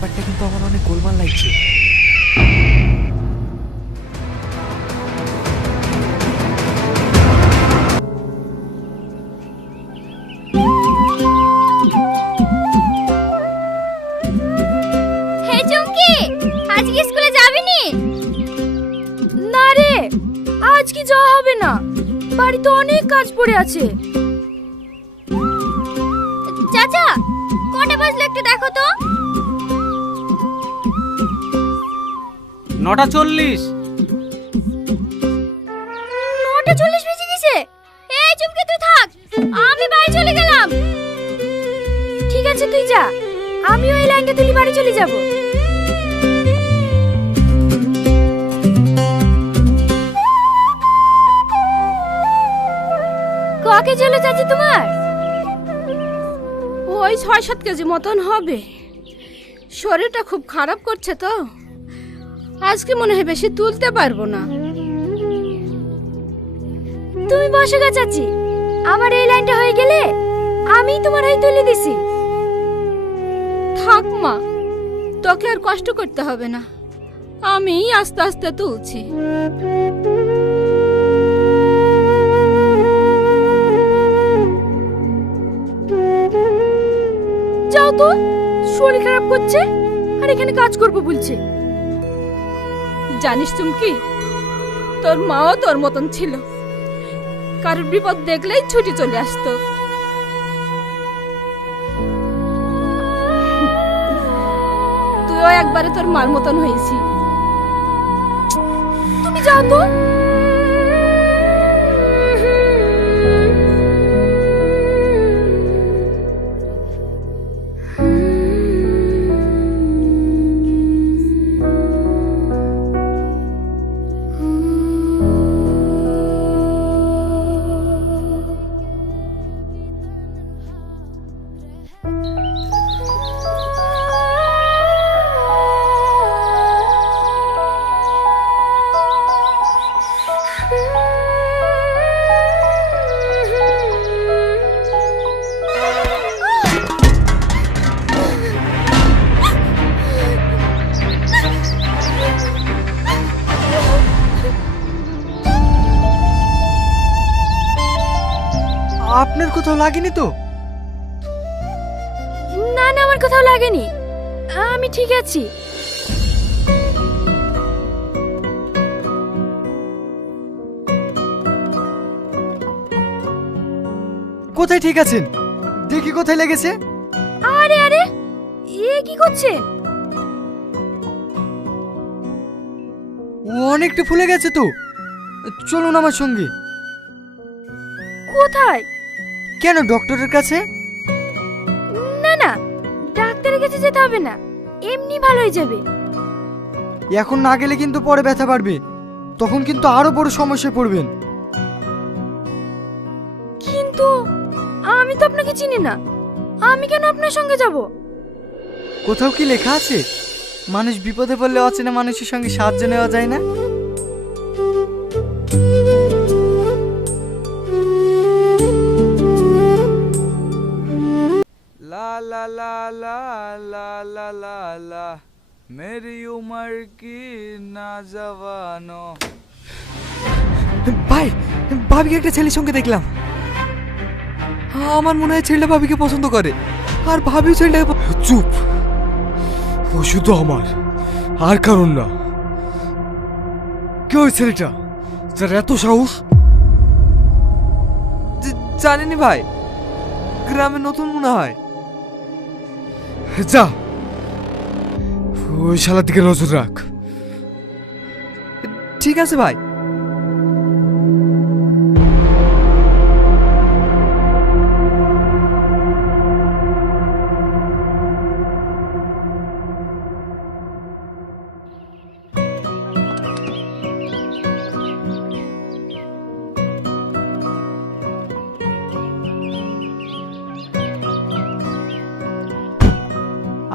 ব্যাপারটা কিন্তু আমার অনেক গোলমাল লাগছে। হে চুমকি, আজকে স্কুলে যাবি নি? না রে, আজকে যাওয়া হবে না, বাড়িতে অনেক কাজ পড়ে আছে। চাচা, কটা বাজলো একটু দেখো তো। 9:40। 9:40 বেজে গেছে। এই চুমকি তুই থাক, আমি বাড়ি চলে গেলাম। ঠিক আছে তুই যা, আমিও এই লাইনটা তুলি বাড়ি চলে যাব। ককে চলো চাচি তোমার? ওই 6-7 কেজি মতন হবে। শরীরটা খুব খারাপ করছে তো, আজকে মনে হয় বেশি তুলতে পারবো না। তুমি বসো গা চাচি, আমার এই লাইনটা হয়ে গেলে আমি তোমার হয়ে তুলে দিছি। থাক মা, তোকে আর কষ্ট করতে হবে না, আমি আস্তে আস্তে তুলছি। যাও তো, শরীর খারাপ করছে আর এখানে কাজ করবো বলছে। জানিস চুমকি, তোর মাও তোর মতন ছিল, কারোর বিপদ দেখলেই ছুটি চলে আসতো। তুইও একবারে তোর মার মতন হয়েছি। তুমি যাও তো। আপনার কোথাও লাগেনি তো? না না, আমার কোথাও লাগেনি, আমি ঠিক আছি। কোথায় ঠিক আছেন? দেখি কোথায় লেগেছে। আরে আরে, এ কি করছে? অনেকটা ফুলে গেছে তো, চলুন আমার সঙ্গে। কোথায়? কেন, ডক্টরের কাছে? না না, ডাক্তারের কাছে যেতে হবে না, এমনি ভালো হয়ে যাবে। এখন না গেলে কিন্তু পরে ব্যথা বাড়বে, তখন কিন্তু আরো বড় সমস্যায় পড়বেন। কিন্তু আমি তো আপনাকে চিনি না, আমি কেন আপনার সঙ্গে যাব? কোথাও কি লেখা আছে মানুষ বিপদে পড়লে অচেনা মানুষের সঙ্গে সাহায্য নেওয়া যায় না? ला ला ला ला ला ला ला ला मेरी उम्र की नौजवानों। ভাই, ভাবিকে একটা ছেলের সঙ্গে দেখলাম। আমার মনে হয় ছেলেটা ভাবিকে পছন্দ করে, আর ভাবিও ছেলেটাকে চুপ, ও শুধু আমার, আর কারণ না। কে ওই ছেলেটা যার এত সাহস? জানেনি ভাই, গ্রামে নতুন মনে হয়। যা, ওই শালার দিকে নজর রাখ। ঠিক আছে ভাই।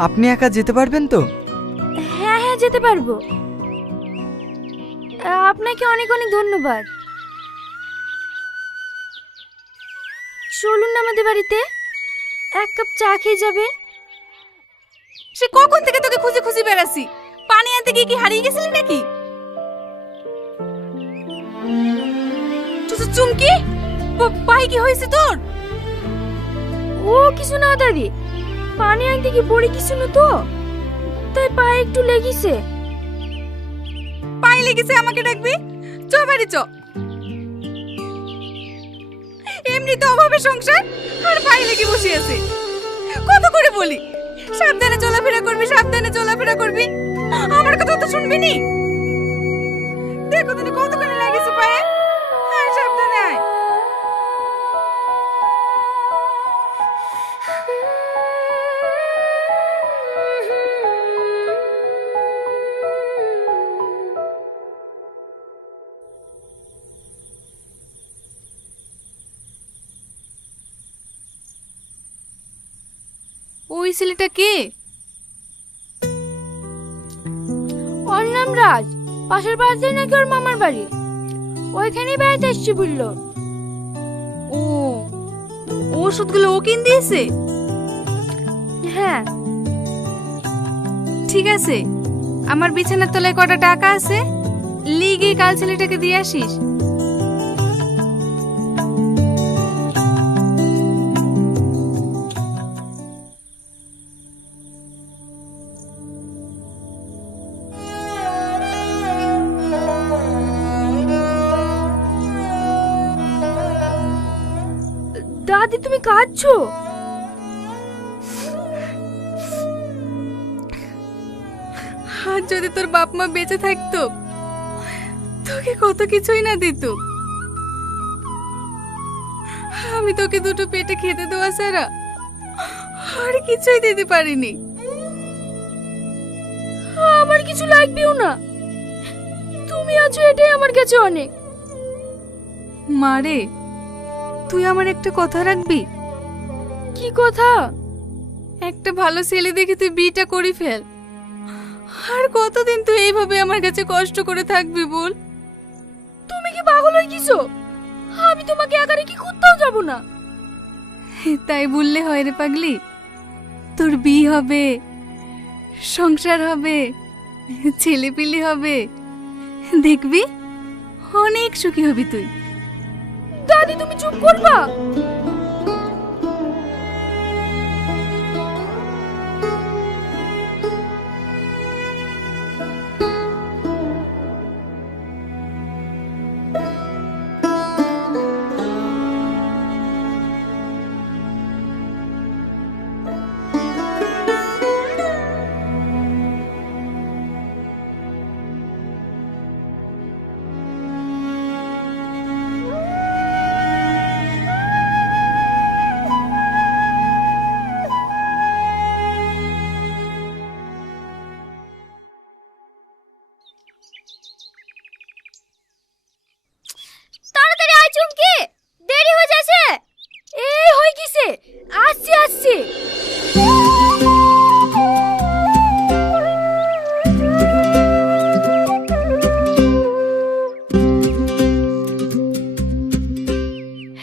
আপনি একা যেতে পারবেন তো? হ্যাঁ হ্যাঁ, যেতে পারবো। আপনাকে অনেক অনেক ধন্যবাদ। চলুন না আমাদের বাড়িতে, এক কাপ চা খেয়ে যাবেন। সে কখন থেকে তোকে খুঁজে খুঁজে বেড়াচ্ছি। পানি আনতে গিয়ে কি হারিয়ে গেছিলি নাকি? চুমকি, পায়ে কি হয়েছে তোর? ও কিছু না দাদি, পানি আনতে কি পড়ে কিছু না তো, তাই পায়ে একটু লেগেছে। পায়ে লেগেছে আমাকে ডাকবি? চ বাড়ি চ। এমনি তো অভাবে সংসার, আর পায়ে লেগে বসে আছে। কত করে বলি সাবধানে চলাফেরা করবি, সাবধানে চলাফেরা করবি, আমার কথা তো শুনবি নি। দেখো তুমি কতখানি লাগেছে পায়ে। হ্যাঁ সাবধানে আয়। ওই ছেলেটা কে? ওর নাম রাজ, পাশের বাড়িতে নাকি ওর মামার বাড়ি, ওইখানেই বেড়াতে এসছি বললো। ও ওষুধগুলো ও কিনে দিয়েছে? হ্যাঁ। ঠিক আছে, আমার বিছানার তলায় কটা টাকা আছে, লিগে কাল ছেলেটাকে দিয়ে আসিস। দাদি তুমি কাঁদছো? আর যদি তোর বাপ মা বেঁচে থাকতো, তোকে কত কিছুই না দিত। আমি তোকে দুটো পেটে খেতে দেওয়া ছাড়া আর কিছুই দিতে পারিনি। আমার কিছু লাগবেও না, তুমি আছো এটাই আমার কাছে অনেক। মারে, তুই আমার একটা কথা রাখবি? কি কথা? একটা ভালো ছেলে দেখে তুই বিয়েটা করে ফেল। আর কতদিন তুই এইভাবে আমার কাছে কষ্ট করে থাকবি বল? তুমি কি পাগল হয়ে গেছো? আমি তোমাকে একা রেখে কোথাও যাব না। তাই বললে হয় রে পাগলি? তোর বিয়ে হবে, সংসার হবে, ছেলেপিলে হবে, দেখবি অনেক সুখী হবি তুই। দাদি তুমি চুপ করবা? তাড়াতাড়ি আয় চুমকি, দেরি হয়ে যাচ্ছে। এই হয়ে গেছে, আসছি আসছি।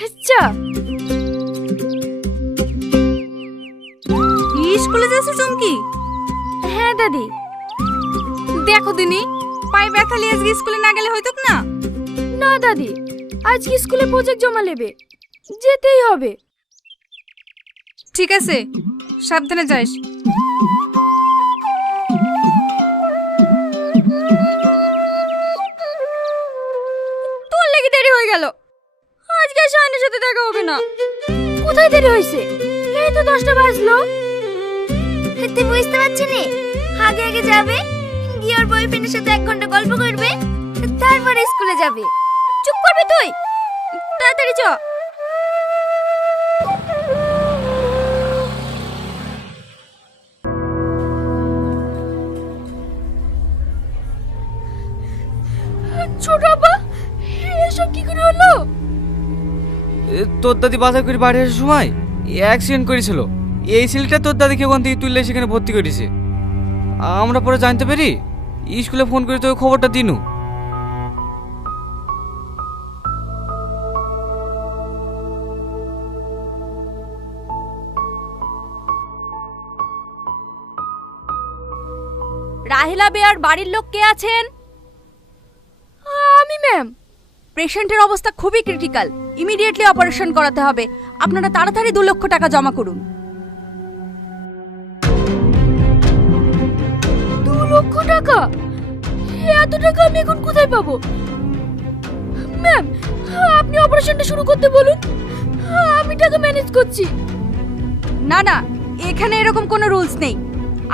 আচ্ছা স্কুলে যাচ্ছে চুমকি? হ্যাঁ দাদি। দেখো দিনি, পায়ে ব্যথা নিয়ে আজকে স্কুলে না গেলে হইতো না? না দাদি, আজকে স্কুলে প্রজেক্ট জমা নেবে, যেতেই হবে। ঠিক আছে, সাবধানে যাস। তোর লেগে দেরি হয়ে গেল, আজকে শাহিনের সাথে দেখা হবে না। কোথায় দেরি হয়েছে? এই তো 10টা বাজলো। তুই বুঝতে পারছিস নি? আগে আগে যাবে, গিয়ে ওর বয়ফ্রেন্ডের সাথে 1 ঘন্টা গল্প করবে, তারপরে স্কুলে যাবে। চুপ করবি তুই? তাড়াতাড়ি চ। ছোট আপা, এসব কি করে হলো? তোর দাদি বাজার করে বাড়ি আসার সময় অ্যাক্সিডেন্ট করেছিল। এই ছেলেটা তোর দাদিকে ওখান থেকে তুললে সেখানে ভর্তি করেছে। আমরা পরে জানতে পারি, স্কুলে ফোন করে তোকে খবরটা দিনু। রাহেলা বেয়ার বাড়ির লোক কে আছেন? আমি ম্যাম। পেশেন্টের অবস্থা খুবই ক্রিটিক্যাল, ইমিডিয়েটলি অপারেশন করাতে হবে। আপনারা তাড়াতাড়ি 2 লক্ষ টাকা জমা করুন। 2 লক্ষ টাকা? এত টাকা আমি এখন কোথায় পাবো? ম্যাম, আপনি অপারেশনটা শুরু করতে বলুন, আমি টাকা ম্যানেজ করছি। না না, এখানে এরকম কোনো রুলস নেই।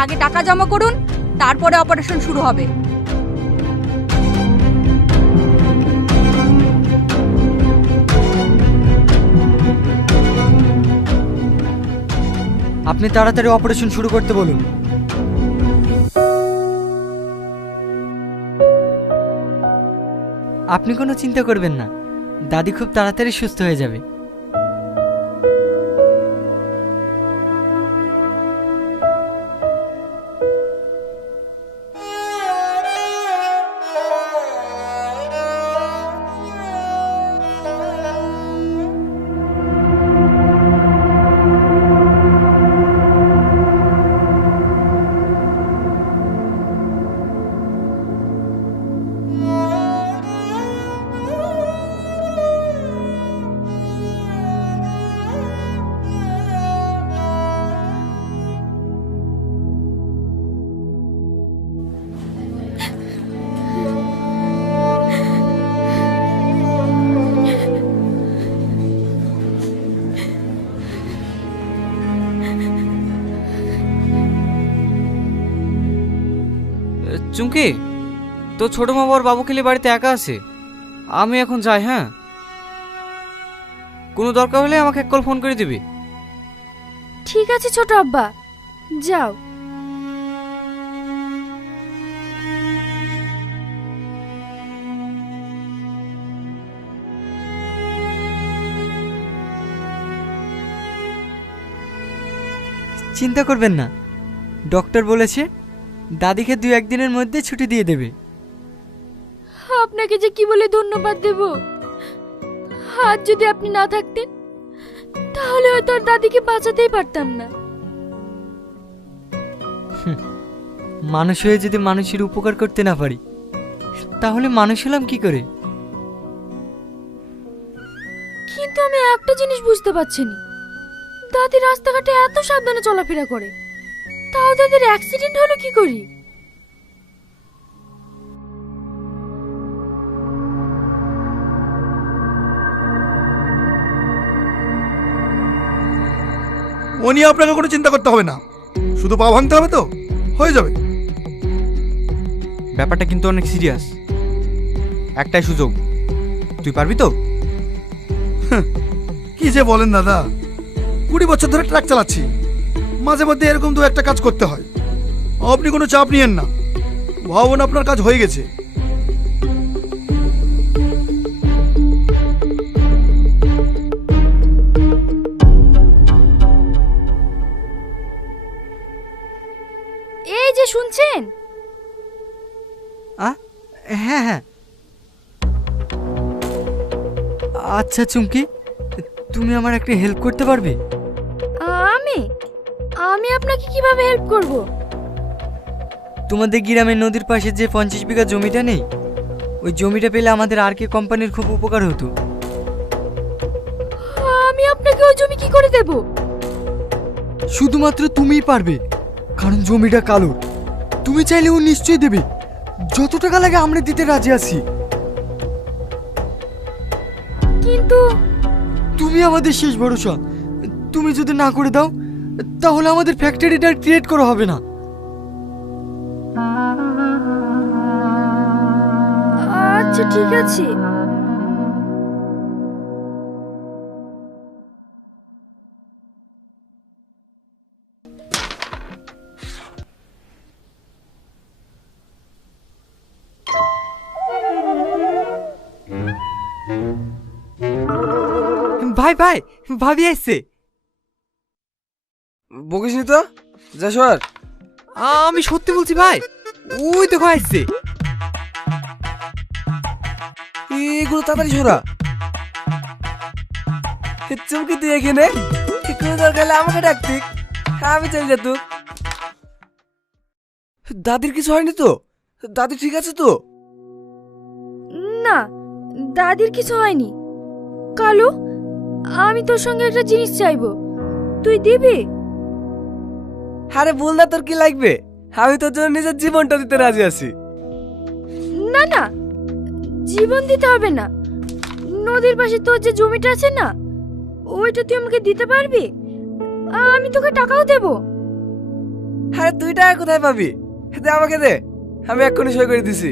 আগে টাকা জমা করুন, তারপরে অপারেশন শুরু হবে। আপনি তাড়াতাড়ি অপারেশন শুরু করতে বলুন। আপনি কোনো চিন্তা করবেন না, দাদি খুব তাড়াতাড়ি সুস্থ হয়ে যাবে। চুমকি, তো ছোট মা আর বাবু খেলে বাড়িতে একা আছে, আমি এখন যাই। হ্যাঁ, কোনো দরকার হলে আমাকে এক কল ফোন করে দিবি। ঠিক আছে ছোট আব্বা, যাও। চিন্তা করবেন না, ডক্টর বলেছে দাদিকে 2-1 দিনের মধ্যে ছুটি দিয়ে দেবে। আপনাকে যে কি বলে ধন্যবাদ দেব। আজ যদি আপনি না থাকতেন তাহলে হয়তো আর দাদিকে বাঁচাতেই পারতাম না। মানুষ হয়ে যদি মানুষের উপকার করতে না পারি, তাহলে মানুষ হলাম কি করে? কিন্তু আমি একটা জিনিস বুঝতে পারছি না, দাদি রাস্তাঘাটে এত সাবধানে চলাফেরা করে, তাও দাদির অ্যাক্সিডেন্ট হলো কি করি? ও নিয়ে আপনাকে কোনো চিন্তা করতে হবে না, শুধু পা ভাঙতে হবে তো হয়ে যাবে। ব্যাপারটা কিন্তু অনেক সিরিয়াস। একটাই সুযোগ, তুই পারবি তো? কি যে বলেন দাদা, 20 বছর ধরে ট্রাক চালাচ্ছি, মাঝে মধ্যে এরকম 2-1টা কাজ করতে হয়। আপনি কোনো চাপ নিয়েন না, ভাবুন আপনার কাজ হয়ে গেছে। এই যে শুনছেন? হ্যাঁ হ্যাঁ। আচ্ছা চুমকি, তুমি আমার একটা হেল্প করতে পারবে? আমি আমি আপনাকে কিভাবে হেল্প করব? তোমাদের গ্রামের নদীর পাশে যে 50 বিঘা জমিটা নেই, ওই জমিটা পেলে আমাদের আর কে কোম্পানির খুব উপকার হতো। আমি আপনাকে ওই জমি কি করে দেব? শুধুমাত্র তুমিই পারবে, কারণ জমিটা কালো। তুমি চাইলে ও নিশ্চয়ই দেবে, যত টাকা লাগে আমরা দিতে রাজি আছি। কিন্তু তুমি আমাদের শেষ ভরসা, তুমি যদি না করে দাও তাহলে আমাদের ফ্যাক্টরিটা ক্রিয়েট করা হবে না। আচ্ছা ঠিক আছে। ভাই ভাই, ভাবি আসছে। বকিস নি তো, যা সর। আমি সত্যি বলছি ভাই, ওই দেখো আসছে। এগুলো তাড়াতাড়ি সরা। চুমকি তুই এখানে, কোনো দরকার হলে আমাকে ডাকতি, আমি চলে যেত। দাদির কিছু হয়নি তো? দাদি ঠিক আছে তো? না, দাদির কিছু হয়নি। কালু, আমি তোর সঙ্গে একটা জিনিস চাইবো, তুই দিবি? আরে বল না, তোর কি লাগবে? আমি তোর জন্য নিজের জীবনটা দিতে রাজি আছি। না না, জীবন দিতে হবে না। নদীর পাশে তোর যে জমিটা আছে না, ওইটা তুই আমাকে দিতে পারবি? আমি তোকে টাকাও দেবো। আরে তুই টাকা কোথায় পাবি? দে আমাকে দে, আমি এক্ষুনি সই করে দিছি।